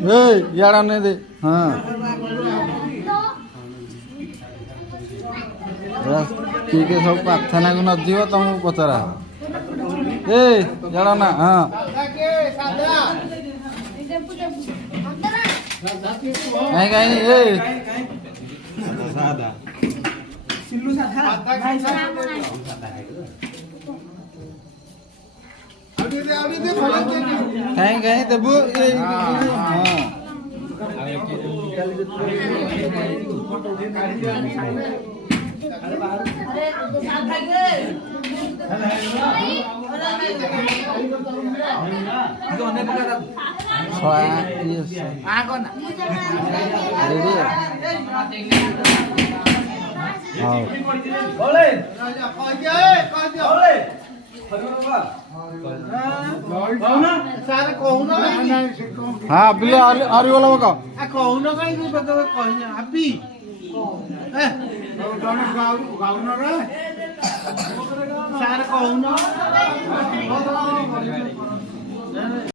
यार ने दे हाँ ठीक है सब प्रार्थना को नदिव तुमको पचरा जान ना हाँ कहीं कहीं कहीं कहीं तबु हाँ बिल्ले आरी वाला बका कहूना कहीं कहना अभी गाउन रे सार कहूना